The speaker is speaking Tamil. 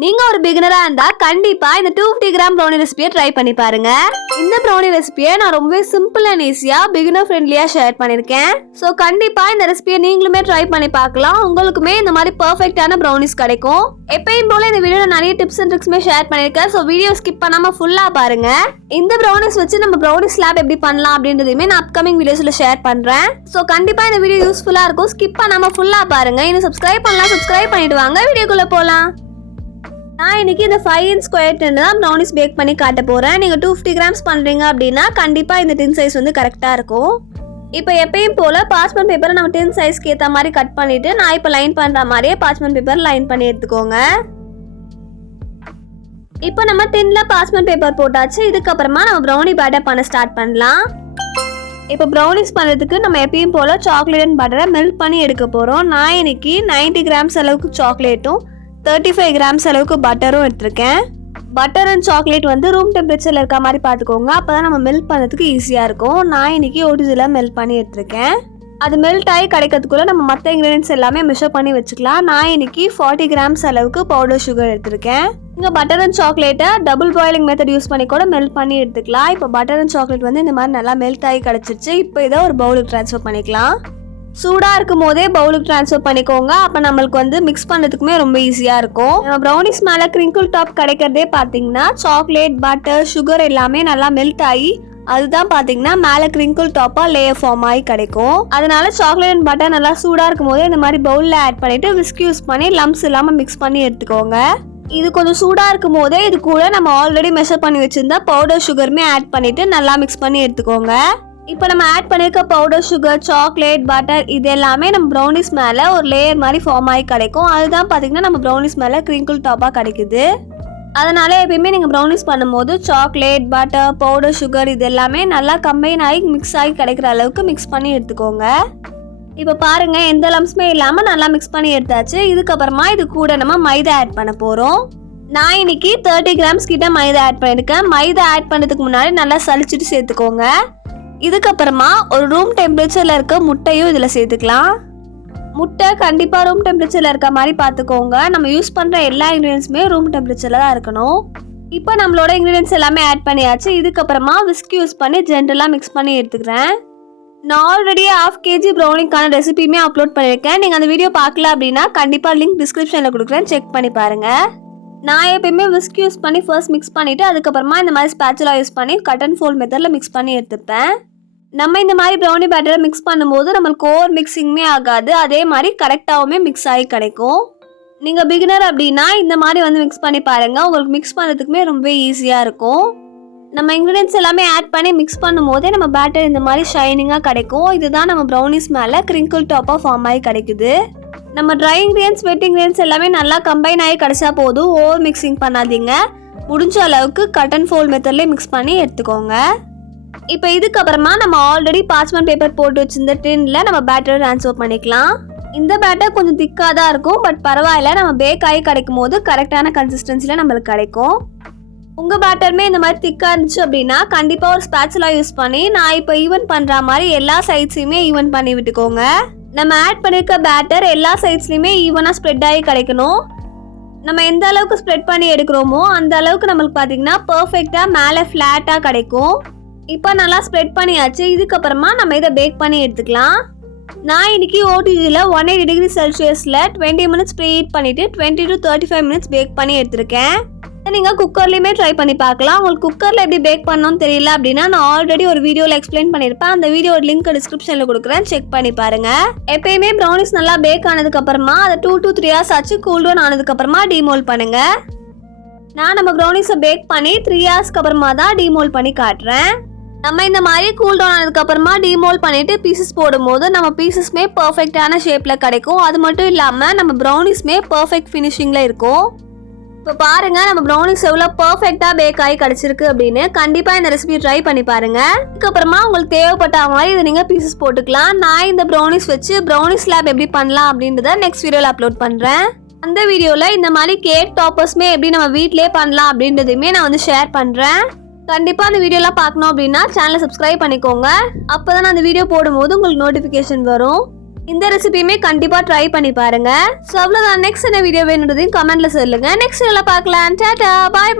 நீங்க ஒரு பிகினரா இருந்தா கண்டிப்பா இந்த 250g brownie ரெசிபியை ட்ரை பண்ணி பாருங்க. இந்த brownie ரெசிபியை நான் ரொம்பவே சிம்பிள் அண்ட் ஈஸியா பிகினர் ஃப்ரெண்ட்லியா ஷேர் பண்ணிருக்கேன். சோ கண்டிப்பா இந்த ரெசிபியை நீங்களுமே ட்ரை பண்ணி பார்க்கலாம். உங்களுக்குமே இந்த மாதிரி பெர்ஃபெக்ட்டான brownies கிடைக்கும். எப்பயும் போல இந்த வீடியோல நிறைய டிப்ஸ் அண்ட் ட்ரிக்ஸ்மே ஷேர் பண்ணிருக்கேன். சோ வீடியோ ஸ்கிப் பண்ணாம ஃபுல்லா பாருங்க. இந்த brownies வச்சு நம்ம brownie slab எப்படி பண்ணலாம் அப்படின்றதையுமே நான் அப்கமிங் வீடியோஸ்ல ஷேர் பண்றேன். சோ கண்டிப்பா இந்த வீடியோ யூஸ்ஃபுல்லா இருக்கும். ஸ்கிப் பண்ணாம ஃபுல்லா பாருங்க. இன்னும் சப்ஸ்கிரைப் பண்ணிட்டு வாங்க வீடியோக்குள்ள போலாம். நான் இன்னைக்கு இந்த 5 inch ஸ்கொயர் டின் தான் brownies பேக் பண்ணி காட்ட போறேன். நீங்க 250 grams பண்றீங்க அப்படின்னா கண்டிப்பா இந்த டின் சைஸ் வந்து கரெக்டா இருக்கும். இப்போ எப்பயும் போல பார்ச்மெண்ட் பேப்பரை நம்ம டின் சைஸ்க்கு ஏற்ற மாதிரி கட் பண்ணிட்டு நான் இப்போ லைன் பண்ற மாதிரியே பார்ச்மெண்ட் பேப்பர் லைன் பண்ணி எடுத்துக்கோங்க. இப்போ நம்ம டின்ல பார்ச்மெண்ட் பேப்பர் போட்டாச்சு. இதுக்கப்புறமா நம்ம brownie பேட்டர் பண்ண ஸ்டார்ட் பண்ணலாம். இப்போ brownies பண்ணுறதுக்கு நம்ம எப்பயும் போல சாக்லேட் அண்ட் பட்டரை மெல்ட் பண்ணி எடுக்க போறோம். நான் இன்னைக்கு 90 grams அளவுக்கு சாக்லேட்டும் 35 grams அளவுக்கு பட்டரும் எடுத்திருக்கேன். பட்டர் அண்ட் சாக்லேட் வந்து ரூம் டெம்பரேச்சரில் இருக்க மாதிரி பார்த்துக்கோங்க. அப்போ தான் நம்ம மெல்ட் பண்ணுறதுக்கு ஈஸியாக இருக்கும். நான் இன்னைக்கு ஓடிஜில் மெல்ட் பண்ணி எடுத்திருக்கேன். அது மெல்ட் ஆகி கிடைக்கிறதுக்குள்ள நம்ம மற்ற இன்க்ரீடியன்ஸ் எல்லாமே மெஷர் பண்ணி வச்சுக்கலாம். நான் இன்னைக்கு 40 grams அளவுக்கு பவுடர் சுகர் எடுத்திருக்கேன். இங்கே பட்டர் அண்ட் சாக்லேட்டை டபுள் பாயிலிங் மெத்தட் யூஸ் பண்ணி கூட மெல்ட் பண்ணி எடுத்துக்கலாம். இப்போ பட்டர் அண்ட் சாக்லேட் வந்து இந்த மாதிரி நல்லா மெல்ட் ஆகி கிடச்சிருச்சு. இப்போ இதை ஒரு பவுலுக்கு ட்ரான்ஸ்ஃபர் பண்ணிக்கலாம். சூடாக இருக்கும் போதே பவுலுக்கு ட்ரான்ஸ்ஃபர் பண்ணிக்கோங்க. அப்போ நம்மளுக்கு வந்து மிக்ஸ் பண்ணுறதுக்குமே ரொம்ப ஈஸியாக இருக்கும். நம்ம brownies மேலே கிரிங்கிள் டாப் கிடைக்கிறதே பார்த்தீங்கன்னா சாக்லேட் பட்டர் சுகர் எல்லாமே நல்லா மெல்ட் ஆகி அதுதான் பார்த்தீங்கன்னா மேலே கிரிங்கிள் டாப்பாக லேயர் ஃபார்ம் ஆகி கிடைக்கும். அதனால சாக்லேட் அண்ட் பட்டர் நல்லா சூடாக இருக்கும் போதே இந்த மாதிரி பவுலில் ஆட் பண்ணிவிட்டு விஸ்க் யூஸ் பண்ணி லம்ஸ் இல்லாமல் மிக்ஸ் பண்ணி எடுத்துக்கோங்க. இது கொஞ்சம் சூடாக இருக்கும் போதே இது கூட நம்ம ஆல்ரெடி மெஷர் பண்ணி வச்சுருந்தா பவுடர் சுகருமே ஆட் பண்ணிவிட்டு நல்லா மிக்ஸ் பண்ணி எடுத்துக்கோங்க. இப்போ நம்ம ஆட் பண்ணியிருக்க பவுடர் சுகர் சாக்லேட் பட்டர் இது எல்லாமே நம்ம brownies மேலே ஒரு லேயர் மாதிரி ஃபார்ம் ஆகி கிடைக்கும். அதுதான் பார்த்தீங்கன்னா நம்ம brownies மேலே கிரிங்கிள் டாப்பாக கிடைக்குது. அதனால எப்பயுமே நீங்கள் brownies பண்ணும்போது சாக்லேட் பட்டர் பவுடர் சுகர் இது எல்லாமே நல்லா கம்பைன் ஆகி மிக்ஸ் ஆகி கிடைக்கிற அளவுக்கு மிக்ஸ் பண்ணி எடுத்துக்கோங்க. இப்போ பாருங்கள் எந்த லம்ஸுமே இல்லாமல் நல்லா மிக்ஸ் பண்ணி எடுத்தாச்சு. இதுக்கப்புறமா இது கூட நம்ம மைதா ஆட் பண்ண போகிறோம். நான் இன்னைக்கு 30 grams கிட்ட மைதா ஆட் பண்ணியிருக்கேன். மைதா ஆட் பண்ணுறதுக்கு முன்னாடி நல்லா சலிச்சிட்டு சேர்த்துக்கோங்க. இதுக்கப்புறமா ஒரு ரூம் டெம்பரேச்சரில் இருக்க முட்டையும் இதில் சேர்த்துக்கலாம். முட்டை கண்டிப்பாக ரூம் டெம்பரேச்சரில் இருக்க மாதிரி பார்த்துக்கோங்க. நம்ம யூஸ் பண்ணுற எல்லா இன்க்ரீடியன்ஸுமே ரூம் டெம்பரேச்சரில் தான் இருக்கணும். இப்போ நம்மளோட இன்க்ரீடியன்ஸ் எல்லாமே ஆட் பண்ணியாச்சு. இதுக்கப்புறமா விஸ்க் யூஸ் பண்ணி ஜென்ரலாக மிக்ஸ் பண்ணி எடுத்துக்கிறேன். நான் ஆல்ரெடி 1/2 kg ப்ரௌனிக்கான ரெசிபியுமே அப்லோட் பண்ணியிருக்கேன். நீங்கள் அந்த வீடியோ பார்க்கல அப்படின்னா கண்டிப்பாக லிங்க் டிஸ்கிரிப்ஷனில் கொடுக்குறேன், செக் பண்ணி பாருங்கள். நான் எப்பயுமே விஸ்க் யூஸ் பண்ணி ஃபர்ஸ்ட் மிக்ஸ் பண்ணிவிட்டு அதுக்கப்புறமா இந்த மாதிரி ஸ்பேச்சுலா யூஸ் பண்ணி கட் அண்ட் ஃபோல்ட் மெத்தடில் மிக்ஸ் பண்ணி எடுத்துப்பேன். நம்ம இந்த மாதிரி brownie பேட்டரை மிக்ஸ் பண்ணும்போது நம்மளுக்கு ஓவர் மிக்சிங்குமே ஆகாது. அதே மாதிரி கரெக்டாகவுமே மிக்ஸ் ஆகி கிடைக்கும். நீங்கள் பிகினர் அப்படின்னா இந்த மாதிரி வந்து மிக்ஸ் பண்ணி பாருங்கள். உங்களுக்கு மிக்ஸ் பண்ணுறதுக்குமே ரொம்ப ஈஸியாக இருக்கும். நம்ம இன்க்ரீடியன்ஸ் எல்லாமே ஆட் பண்ணி மிக்ஸ் பண்ணும்போதே நம்ம பேட்டர் இந்த மாதிரி ஷைனிங்காக கிடைக்கும். இதுதான் நம்ம brownies மேலே கிரிங்கிள் டாப்பாக ஃபார்ம் ஆகி கிடைக்குது. நம்ம ட்ரை இன்க்ரீடியன்ஸ் வெட் இன்க்ரீடியன்ஸ் எல்லாமே நல்லா கம்பைன் ஆகி கிடைச்சா போதும். ஓவர் மிக்சிங் பண்ணாதீங்க. முடிஞ்ச அளவுக்கு கட் அண்ட் ஃபோல்ட் மெத்தட்லேயே மிக்ஸ் பண்ணி எடுத்துக்கோங்க. இப்போ இதுக்கப்புறமா நம்ம ஆல்ரெடி பார்ச்மெண்ட் பேப்பர் போட்டு வச்சிருந்த டின்ல நம்ம பேட்டரை ட்ரான்ஸ்ஃபர் பண்ணிக்கலாம். இந்த பேட்டர் கொஞ்சம் திக்காக தான் இருக்கும், பட் பரவாயில்ல. நம்ம பேக் ஆகி கிடைக்கும் போது கரெக்டான கன்சிஸ்டன்சியில் நம்மளுக்கு கிடைக்கும். உங்கள் பேட்டருமே இந்த மாதிரி திக்காக இருந்துச்சு அப்படின்னா கண்டிப்பாக ஒரு ஸ்பேச்சுலா யூஸ் பண்ணி நான் இப்போ ஈவன் பண்ணுற மாதிரி எல்லா சைட்ஸையுமே ஈவன் பண்ணி விட்டுக்கோங்க. நம்ம ஆட் பண்ணியிருக்க பேட்டர் எல்லா சைட்ஸ்லையுமே ஈவனாக ஸ்ப்ரெட் ஆகி கிடைக்கணும். நம்ம எந்த அளவுக்கு ஸ்ப்ரெட் பண்ணி எடுக்கிறோமோ அந்த அளவுக்கு நம்மளுக்கு பார்த்தீங்கன்னா பர்ஃபெக்டாக மேலே ஃப்ளாட்டாக கிடைக்கும். இப்போ நல்லா ஸ்ப்ரெட் பண்ணியாச்சு. இதுக்கப்புறமா நம்ம இதை பேக் பண்ணி எடுத்துக்கலாம். நான் இன்னைக்கு ஓடிஜியில் 180 degree செல்சியஸில் 20 minutes ப்ரீ ஹீட் பண்ணிவிட்டு 20 to 35 minutes பேக் பண்ணி எடுத்திருக்கேன். நீங்கள் குக்கர்லேயுமே ட்ரை பண்ணி பார்க்கலாம். உங்களுக்கு குக்கரில் எப்படி பேக் பண்ணணும்னு தெரியல அப்படின்னா நான் ஆல்ரெடி ஒரு வீடியோவில் எக்ஸ்பிளைன் பண்ணியிருப்பேன். அந்த வீடியோட லிங்க் டிஸ்கிரிப்ஷனில் கொடுக்குறேன், செக் பண்ணி பாருங்கள். எப்பயுமே brownies நல்லா பேக் ஆனதுக்கப்புறமா அதை 2 to 3 hours ஆச்சு கூல் டவுன் ஆனதுக்கப்புறமா டிமோல்ட் பண்ணுங்கள். நான் நம்ம brownies பேக் பண்ணி 3 hours அப்புறமா தான் டிமோல்ட் பண்ணி காட்டுறேன். நம்ம இந்த மாதிரி கூல் டவுன் ஆனதுக்கப்புறமா டிமோல்ட் பண்ணிவிட்டு பீசஸ் போடும்போது நம்ம பீசஸ்மே பர்ஃபெக்டான ஷேப்பில் கிடைக்கும். அது மட்டும் இல்லாமல் நம்ம browniesமே பர்ஃபெக்ட் ஃபினிஷிங்கில் இருக்கும். இப்போ பாருங்கள் நம்ம brownies எவ்வளோ பர்ஃபெக்டாக பேக் ஆகி கிடச்சிருக்கு அப்படின்னு. கண்டிப்பாக இந்த ரெசிபி ட்ரை பண்ணி பாருங்கள். அதுக்கப்புறமா உங்களுக்கு தேவைப்பட்ட மாதிரி இதை நீங்கள் பீசஸ் போட்டுக்கலாம். நான் இந்த brownies வச்சு brownie slab எப்படி பண்ணலாம் அப்படின்றத நெக்ஸ்ட் வீடியோவில் அப்லோட் பண்ணுறேன். அந்த வீடியோவில் இந்த மாதிரி கேக் டாப்பர்ஸ்மே எப்படி நம்ம வீட்டிலே பண்ணலாம் அப்படின்றதையுமே நான் வந்து ஷேர் பண்ணுறேன். கண்டிப்பாக அந்த வீடியோலாம் பார்க்கணும் அப்படின்னா சேனலை சப்ஸ்கிரைப் பண்ணிக்கோங்க. அப்போ தான் அந்த வீடியோ போடும்போது உங்களுக்கு நோட்டிஃபிகேஷன் வரும். இந்த ரெசிபியுமே கண்டிப்பா ட்ரை பண்ணி பாருங்க. ஸோ அவ்வளோதான். நெக்ஸ்ட் என்ன வீடியோ வேணுன்றதையும் கமெண்ட்ல சொல்லுங்க. நெக்ஸ்ட் வீடியோல பார்க்கலாம். டாடா, பாய்.